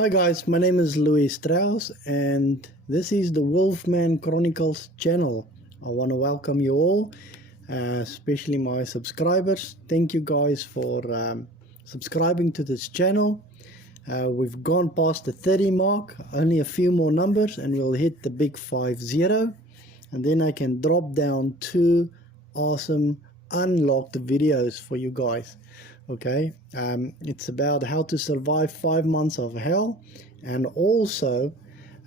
Hi guys, my name is Louis Strauss and this is the Wolfman Chronicles channel. I want to welcome you all, especially my subscribers. Thank you guys for subscribing to this channel. We've gone past the 30 mark, only a few more numbers and we'll hit the big 50, and then I can drop down 2 awesome unlocked videos for you guys. Okay, it's about how to survive 5 months of hell, and also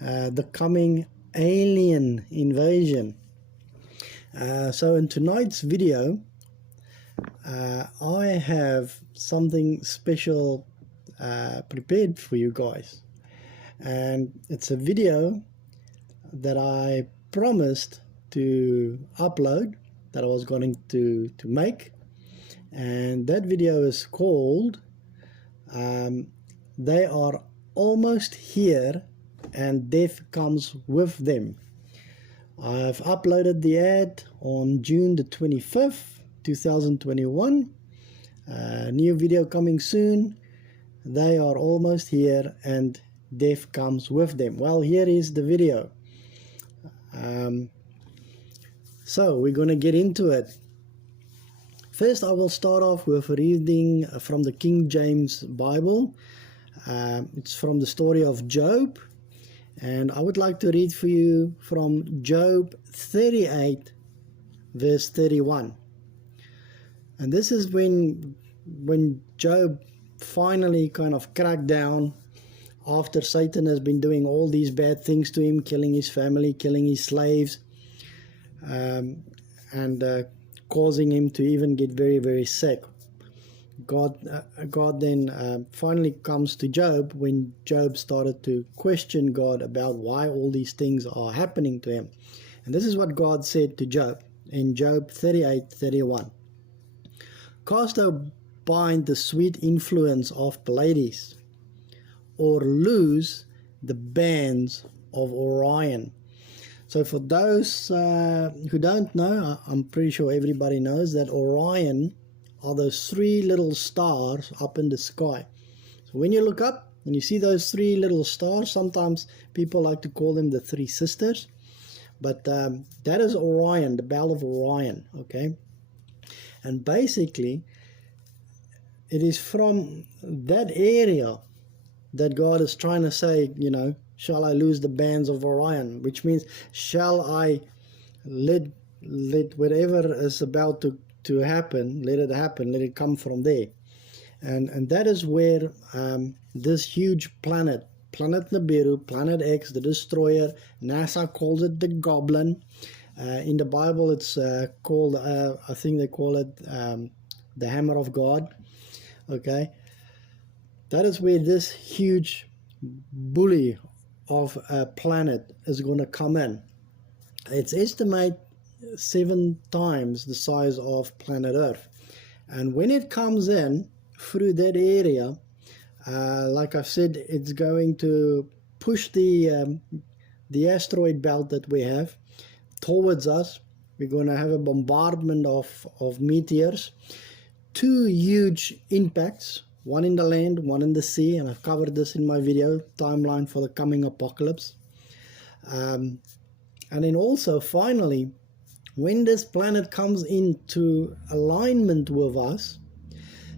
the coming alien invasion. So in tonight's video, I have something special prepared for you guys, and it's a video that I promised to upload, that I was going to make. And that video is called They Are Almost Here and Death Comes With Them. I've uploaded the ad on June the 25th, 2021. New video coming soon. They are almost here and death comes with them. Well, here is the video. So we're going to get into it. First, I will start off with reading from the King James Bible. It's from the story of Job. And I would like to read for you from Job 38, verse 31. And this is when Job finally kind of cracked down after Satan has been doing all these bad things to him, killing his family, killing his slaves, and causing him to even get very, very sick. God then finally comes to Job when Job started to question God about why all these things are happening to him. And this is what God said to Job in Job 38:31. Cast thou bind the sweet influence of Pleiades, or loose the bands of Orion. So for those who don't know, I'm pretty sure everybody knows that Orion are those 3 little stars up in the sky. So when you look up and you see those 3 little stars, sometimes people like to call them the 3 sisters. But that is Orion, the belt of Orion, okay? And basically, it is from that area that God is trying to say, you know, shall I lose the bands of Orion? Which means, shall I let whatever is about to happen, let it happen, let it come from there. And that is where this huge planet Nibiru, Planet X, the destroyer, NASA calls it the Goblin. In the Bible it's called, I think they call it the Hammer of God. Okay, that is where this huge bully of a planet is going to come in. It's estimated 7 times the size of planet Earth, and when it comes in through that area, like I've said, it's going to push the asteroid belt that we have towards us. We're going to have a bombardment of meteors, 2 huge impacts, one in the land, one in the sea, and I've covered this in my video timeline for the coming apocalypse. And then also, finally, when this planet comes into alignment with us,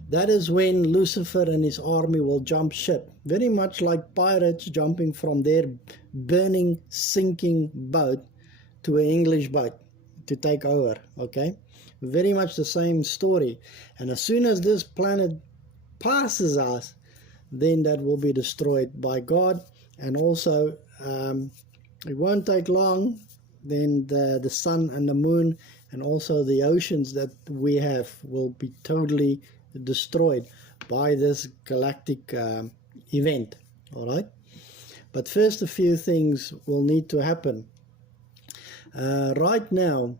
that is when Lucifer and his army will jump ship, very much like pirates jumping from their burning, sinking boat to an English boat to take over, okay? Very much the same story. And as soon as this planet passes us, then that will be destroyed by God. And also it won't take long, then the sun and the moon and also the oceans that we have will be totally destroyed by this galactic event. All right, but first a few things will need to happen. Right now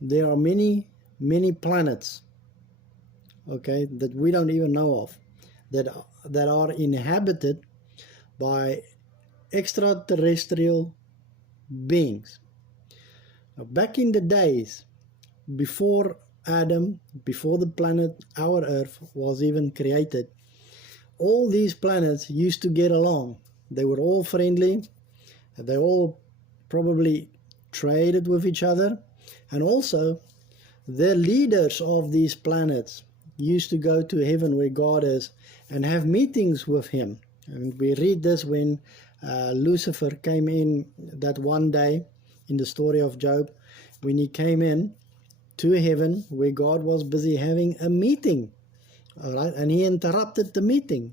there are many planets, okay, that we don't even know of, that are inhabited by extraterrestrial beings. Now, back in the days before Adam, before the planet, our Earth, was even created, all these planets used to get along. They were all friendly. They all probably traded with each other. And also, the leaders of these planets used to go to heaven where God is and have meetings with him. And we read this when Lucifer came in that one day in the story of Job, when he came in to heaven where God was busy having a meeting. All right, and he interrupted the meeting.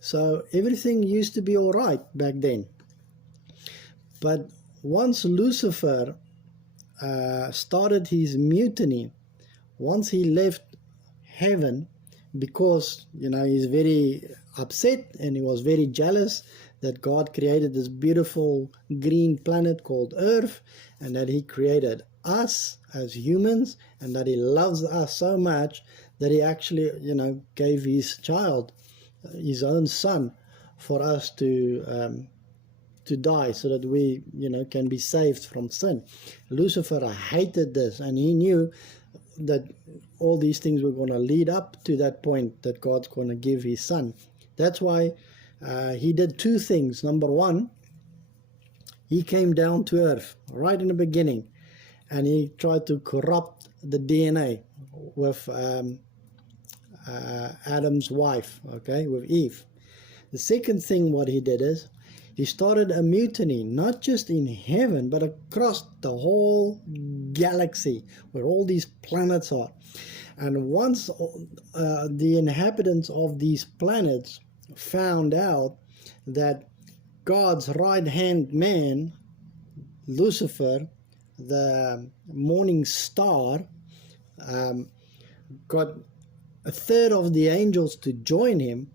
So everything used to be all right back then. But once Lucifer started his mutiny, once he left heaven, because he's very upset and he was very jealous that God created this beautiful green planet called Earth, and that he created us as humans, and that he loves us so much that he actually gave his child, his own son, for us to die, so that we can be saved from sin. Lucifer hated this, and he knew that all these things were going to lead up to that point that God's going to give his son. That's why he did two things. Number one, he came down to earth right in the beginning, and he tried to corrupt the DNA with Adam's wife, okay, with Eve. The second thing what he did is he started a mutiny, not just in heaven, but across the whole galaxy where all these planets are. And once the inhabitants of these planets found out that God's right-hand man, Lucifer, the morning star, got a third of the angels to join him.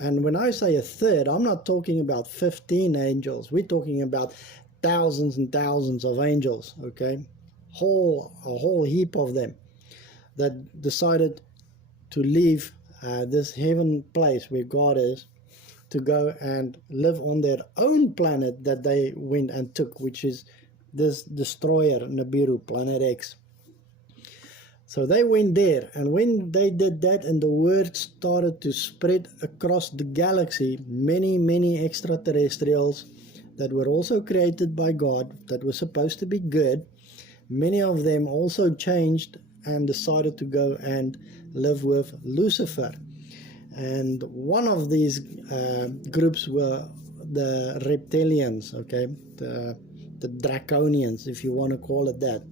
And when I say a third, I'm not talking about 15 angels. We're talking about thousands and thousands of angels, okay? A whole heap of them that decided to leave this heaven place where God is, to go and live on their own planet that they went and took, which is this destroyer, Nibiru, Planet X. So they went there, and when they did that and the word started to spread across the galaxy, many extraterrestrials that were also created by God, that were supposed to be good, many of them also changed and decided to go and live with Lucifer. And one of these groups were the reptilians, okay, the draconians, if you want to call it that.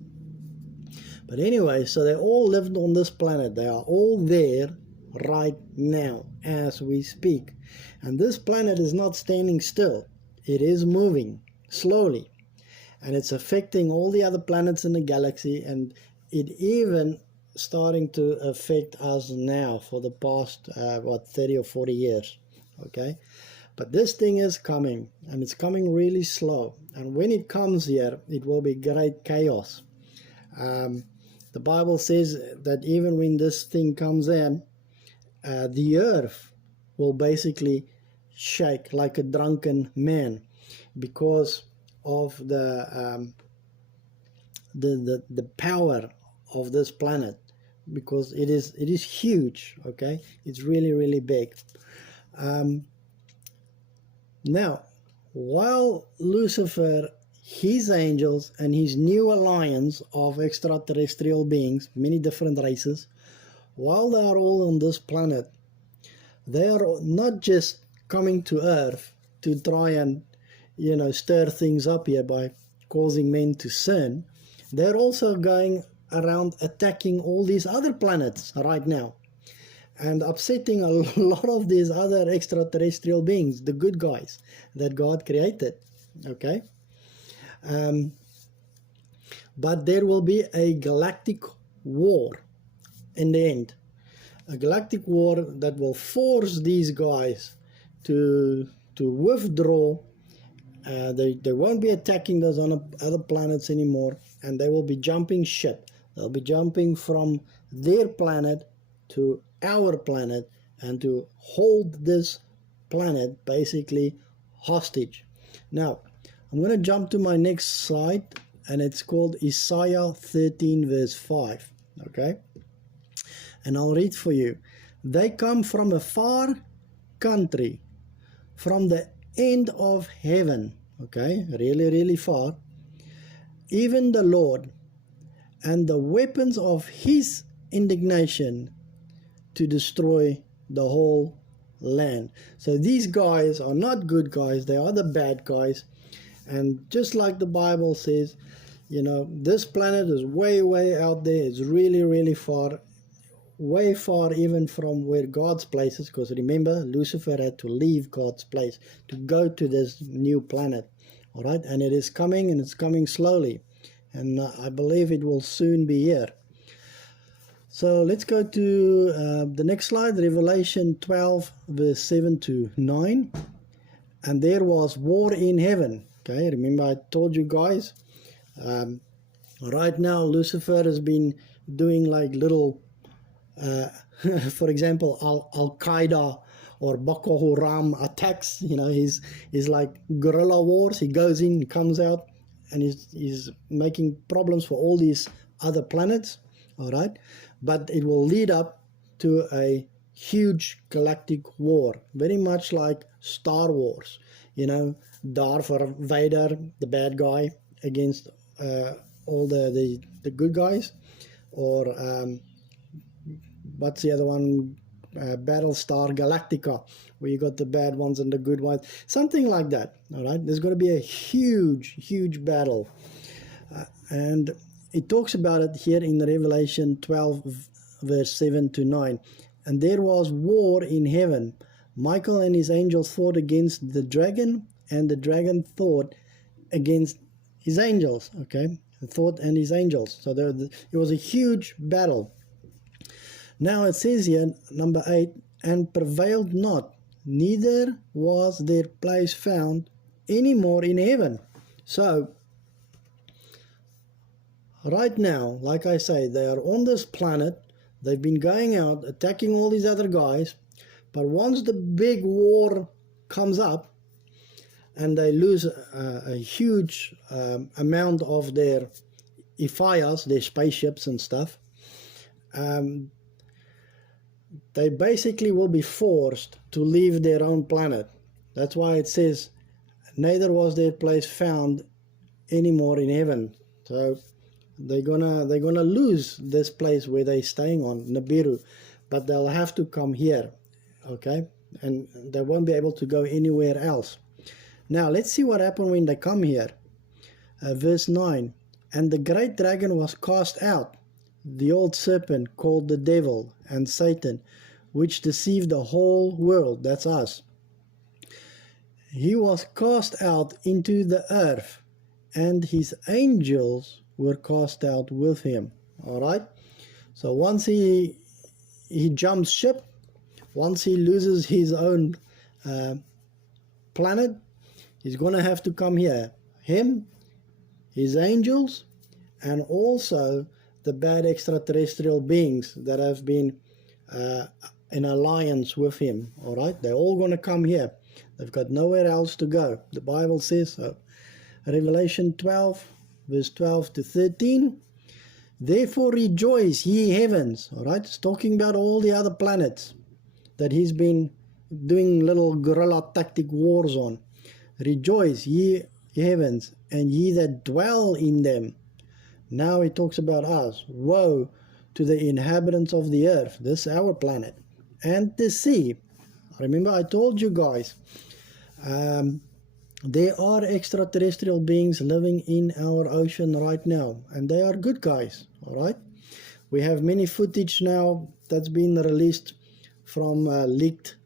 But anyway, so they all lived on this planet. They are all there right now as we speak. And this planet is not standing still. It is moving slowly. And it's affecting all the other planets in the galaxy, and it even starting to affect us now for the past, 30 or 40 years. Okay? But this thing is coming, and it's coming really slow. And when it comes here, it will be great chaos. The Bible says that even when this thing comes in, the earth will basically shake like a drunken man because of the power of this planet, because it is huge. Okay, it's really big. Now, while Lucifer, his angels, and his new alliance of extraterrestrial beings, many different races, while they are all on this planet, they are not just coming to Earth to try and stir things up here by causing men to sin. They're also going around attacking all these other planets right now and upsetting a lot of these other extraterrestrial beings, the good guys that God created. Okay. But there will be a galactic war in the end, a galactic war that will force these guys to withdraw. They won't be attacking those other planets anymore, and they will be jumping ship. They'll be jumping from their planet to our planet, and to hold this planet basically hostage. Now, I'm going to jump to my next slide, and it's called Isaiah 13 verse 5. Okay? And I'll read for you. They come from a far country, from the end of heaven, okay, really, really far, even the Lord, and the weapons of his indignation to destroy the whole land. So these guys are not good guys, they are the bad guys. And just like the Bible says, you know, this planet is way, way out there. It's really, really far, way far even from where God's place is, because remember, Lucifer had to leave God's place to go to this new planet. All right, and it is coming, and it's coming slowly, and I believe it will soon be here. So let's go to the next slide, Revelation 12 verse 7 to 9. And there was war in heaven. Okay, remember I told you guys, right now Lucifer has been doing like little for example, Al-Qaeda or Boko Haram attacks. You know, he's like guerrilla wars. He goes in, comes out, and he's making problems for all these other planets. All right, but it will lead up to a huge galactic war, very much like Star Wars. You know, Darth Vader, the bad guy, against all the good guys, or what's the other one? Battlestar Galactica, where you got the bad ones and the good ones, something like that. All right, there's going to be a huge battle, and it talks about it here in Revelation 12 verse 7 to 9. And there was war in heaven. Michael and his angels fought against the dragon, and the dragon fought against his angels. Okay, fought and his angels. So it was a huge battle. Now it says here, number 8, and prevailed not, neither was their place found any more in heaven. So right now, like I say, they are on this planet. They've been going out, attacking all these other guys. But once the big war comes up and they lose a huge amount of their Ephias, their spaceships and stuff, they basically will be forced to leave their own planet. That's why it says, neither was their place found anymore in heaven. So they're gonna lose this place where they're staying on, Nibiru, but they'll have to come here, okay? And they won't be able to go anywhere else. Now let's see what happened when they come here. Verse 9, and the great dragon was cast out, the old serpent called the devil and Satan, which deceived the whole world. That's us. He was cast out into the earth, and his angels were cast out with him. All right, so once he jumps ship, once he loses his own planet, he's gonna have to come here, him, his angels, and also the bad extraterrestrial beings that have been in alliance with him. All right, they're all going to come here. They've got nowhere else to go. The Bible says so. Revelation 12 verse 12 to 13. Therefore rejoice, ye heavens. All right, it's talking about all the other planets that he's been doing little guerrilla tactic wars on. Rejoice, ye heavens, and ye that dwell in them. Now it talks about us. Woe to the inhabitants of the earth, this is our planet, and the sea. Remember I told you guys, there are extraterrestrial beings living in our ocean right now, and they are good guys. All right, we have many footage now that's been released from leaked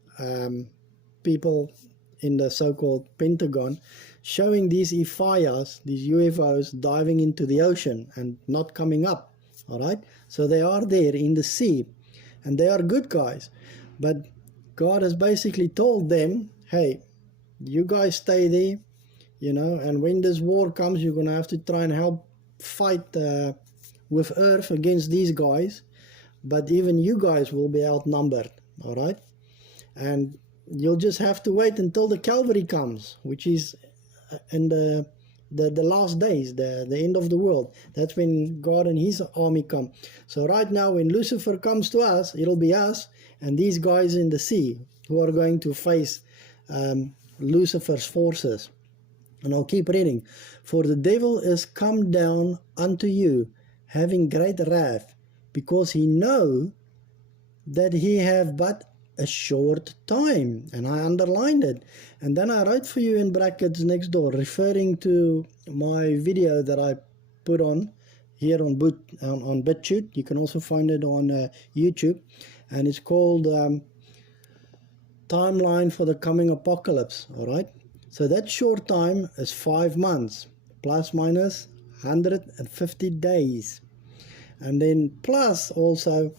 people in the so-called Pentagon, showing these Ephias, these UFOs, diving into the ocean and not coming up. All right, so they are there in the sea, and they are good guys, but God has basically told them, hey, you guys stay there, you know, and when this war comes, you're gonna have to try and help fight with Earth against these guys, but even you guys will be outnumbered. All right, and you'll just have to wait until the Calvary comes, which is in the last days, the end of the world. That's when God and his army come. So right now, when Lucifer comes to us, it'll be us and these guys in the sea who are going to face Lucifer's forces. And I'll keep reading. For the devil is come down unto you, having great wrath, because he know that he have but a short time. And I underlined it. And then I wrote for you in brackets next door, referring to my video that I put on here on BitChute. You can also find it on YouTube. And it's called Timeline for the Coming Apocalypse. All right. So that short time is 5 months, plus minus 150 days. And then plus also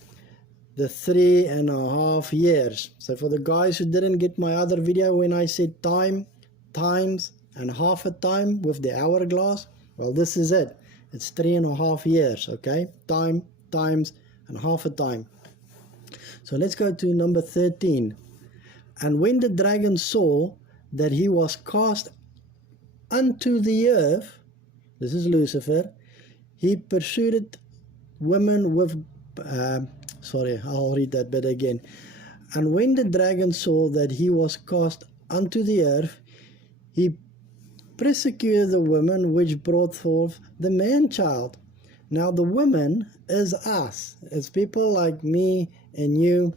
the 3.5 years. So for the guys who didn't get my other video when I said time, times, and half a time with the hourglass, well, this is it. It's 3.5 years, okay? Time, times, and half a time. So let's go to number 13. And when the dragon saw that he was cast unto the earth, this is Lucifer, he pursued women with... sorry, I'll read that bit again. And when the dragon saw that he was cast unto the earth, he persecuted the woman which brought forth the man-child. Now the woman is us. It's people like me and you,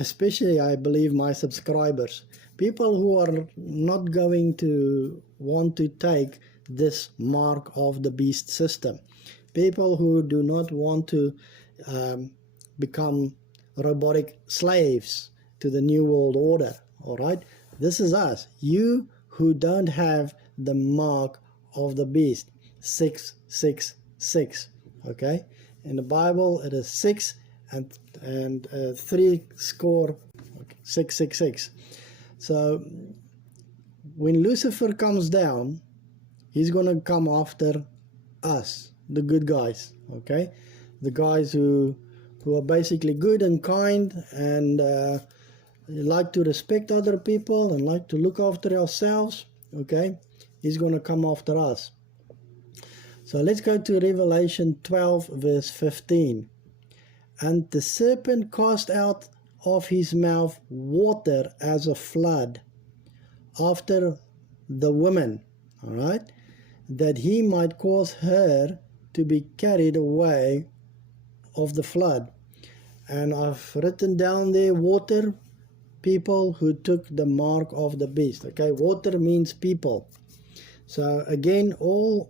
especially I believe my subscribers. People who are not going to want to take this mark of the beast system. People who do not want to become robotic slaves to the New World Order. All right, this is us. You who don't have the mark of the beast, 666. Okay, in the Bible it is 6 and 3 score 666. So when Lucifer comes down, he's going to come after us, the good guys. Okay, the guys who are basically good and kind and like to respect other people and like to look after ourselves. Okay, he's going to come after us. So let's go to Revelation 12 verse 15. And the serpent cast out of his mouth water as a flood after the woman, all right, that he might cause her to be carried away of the flood. And I've written down there water, people who took the mark of the beast. Okay, water means people. So again, all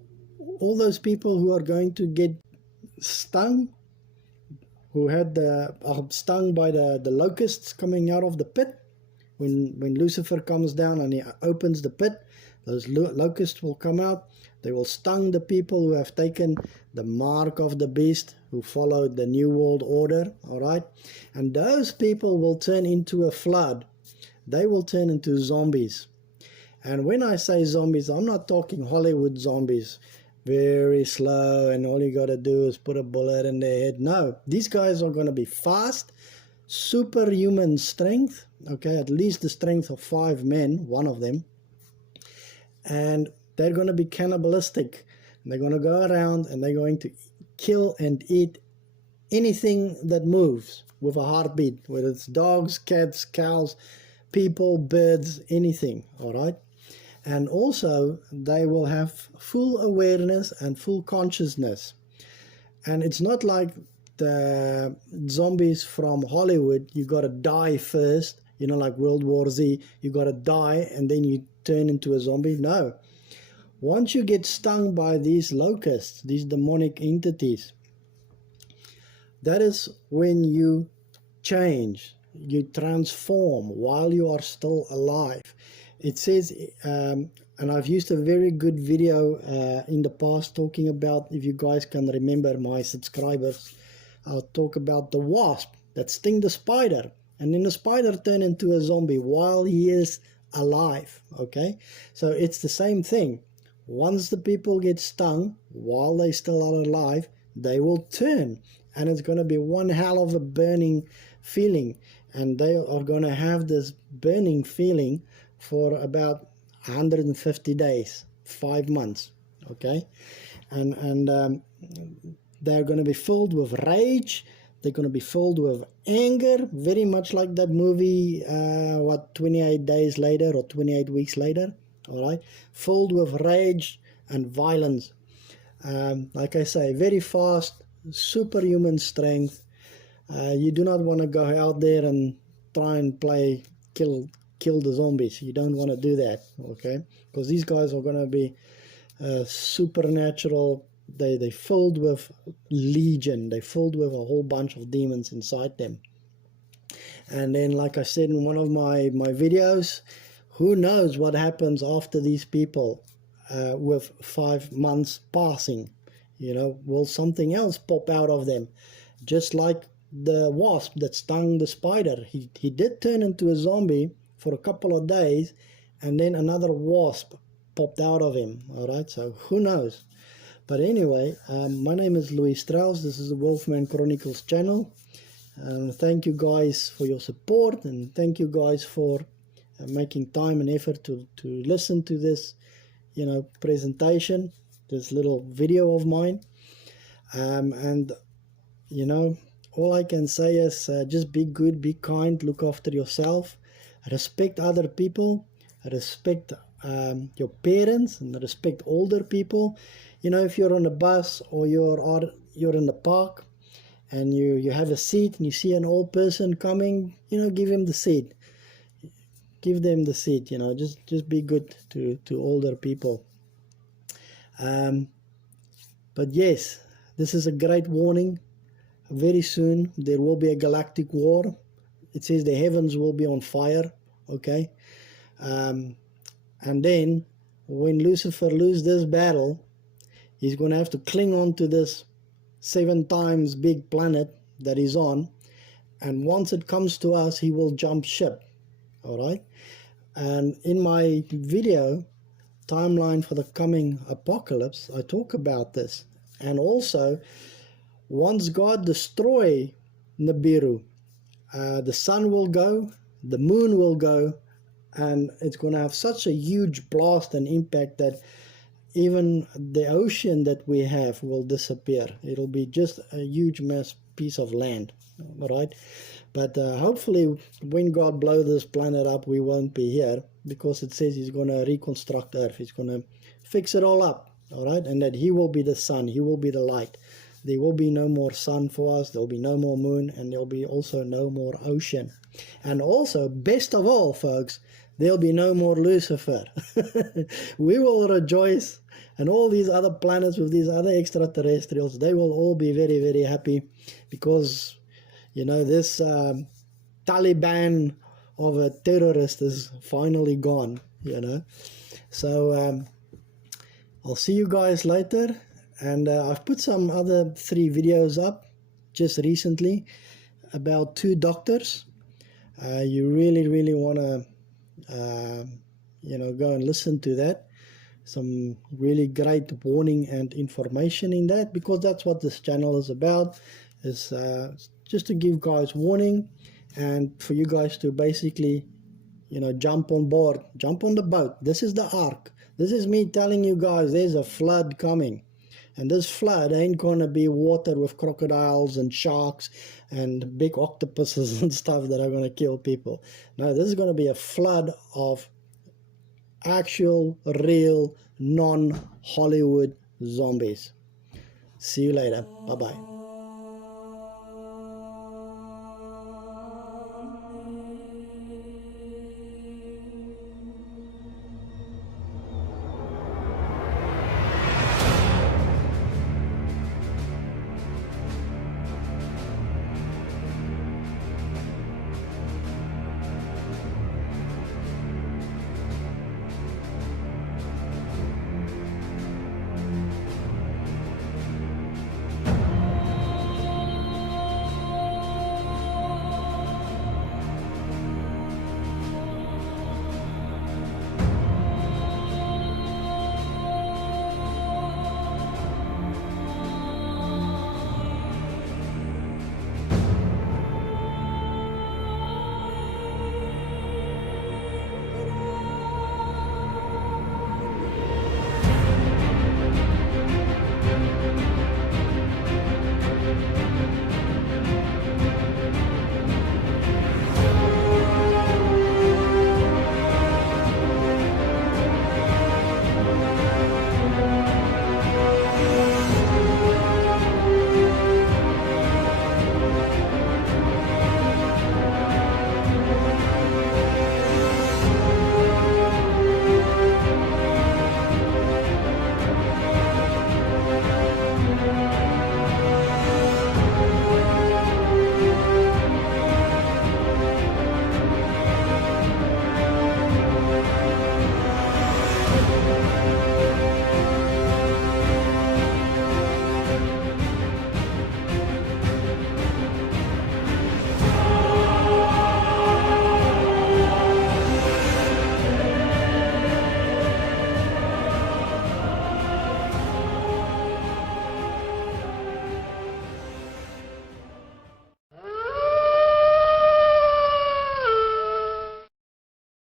those people who are going to get stung, who had stung by the locusts coming out of the pit, when Lucifer comes down and he opens the pit, those locusts will come out. They will stung the people who have taken the mark of the beast, who followed the New World Order, all right? And those people will turn into a flood. They will turn into zombies. And when I say zombies, I'm not talking Hollywood zombies, very slow, and all you got to do is put a bullet in their head. No, these guys are going to be fast, superhuman strength, okay, at least the strength of 5 men, one of them. And they're going to be cannibalistic. They're going to go around and they're going to kill and eat anything that moves with a heartbeat, whether it's dogs, cats, cows, people, birds, anything, all right? And also, they will have full awareness and full consciousness. And it's not like the zombies from Hollywood, you got to die first, you know, like World War Z, you got to die and then you turn into a zombie. No. Once you get stung by these locusts, these demonic entities, that is when you change, you transform while you are still alive. It says, and I've used a very good video in the past talking about, if you guys can remember, my subscribers, I'll talk about the wasp that sting the spider, and then the spider turn into a zombie while he is alive. Okay, so it's the same thing. Once the people get stung while they still are alive, they will turn, and it's going to be one hell of a burning feeling, and they are going to have this burning feeling for about 150 days, 5 months. Okay, and they're going to be filled with rage. They're going to be filled with anger, very much like that movie, 28 days later or 28 weeks later, all right? Filled with rage and violence. Like I say, very fast, superhuman strength. You do not want to go out there and try and kill the zombies. You don't want to do that, okay? Because these guys are going to be supernatural. They filled with legion. They filled with a whole bunch of demons inside them. And then, like I said in one of my videos, who knows what happens after these people with 5 months passing? You know, will something else pop out of them? Just like the wasp that stung the spider. He did turn into a zombie for a couple of days, and then another wasp popped out of him. All right, so who knows? But anyway, my name is Louis Strauss. This is the Wolfman Chronicles channel. Thank you guys for your support, and thank you guys for making time and effort to listen to this, you know, presentation, this little video of mine. And you know, all I can say is just be good, be kind, look after yourself, respect other people, respect your parents, and respect older people. You know, if you're on a bus or you're in the park and you have a seat and you see an old person coming, you know, give him the seat. Give them the seat, you know, just be good to older people. But yes, this is a great warning. Very soon there will be a galactic war. It says the heavens will be on fire, okay? And then when Lucifer loses this battle, he's going to have to cling on to this 7 times big planet that he's on. And once it comes to us, he will jump ship. All right. And in my video, Timeline for the Coming Apocalypse, I talk about this. And also, once God destroy Nibiru, the sun will go, the moon will go, and it's going to have such a huge blast and impact that even the ocean that we have will disappear. It'll be just a huge mass piece of land, all right? But hopefully when God blows this planet up, we won't be here, because it says he's going to reconstruct Earth. He's going to fix it all up, all right? And that he will be the sun, he will be the light. There will be no more sun for us, there'll be no more moon, and there'll be also no more ocean. And also, best of all, folks, there'll be no more Lucifer. We will rejoice, and all these other planets with these other extraterrestrials, they will all be very, very happy, because, you know, this Taliban of a terrorist is finally gone, you know. So I'll see you guys later, and I've put some other 3 videos up just recently about 2 doctors. You really want to you know, go and listen to that. Some really great warning and information in that, because that's what this channel is about, is just to give guys warning, and for you guys to basically, you know, jump on board, jump on the boat. This is the ark. This is me telling you guys there's a flood coming. And this flood ain't gonna be water with crocodiles and sharks and big octopuses and stuff that are gonna kill people. No, this is gonna be a flood of actual, real, non-Hollywood zombies. See you later. Bye-bye.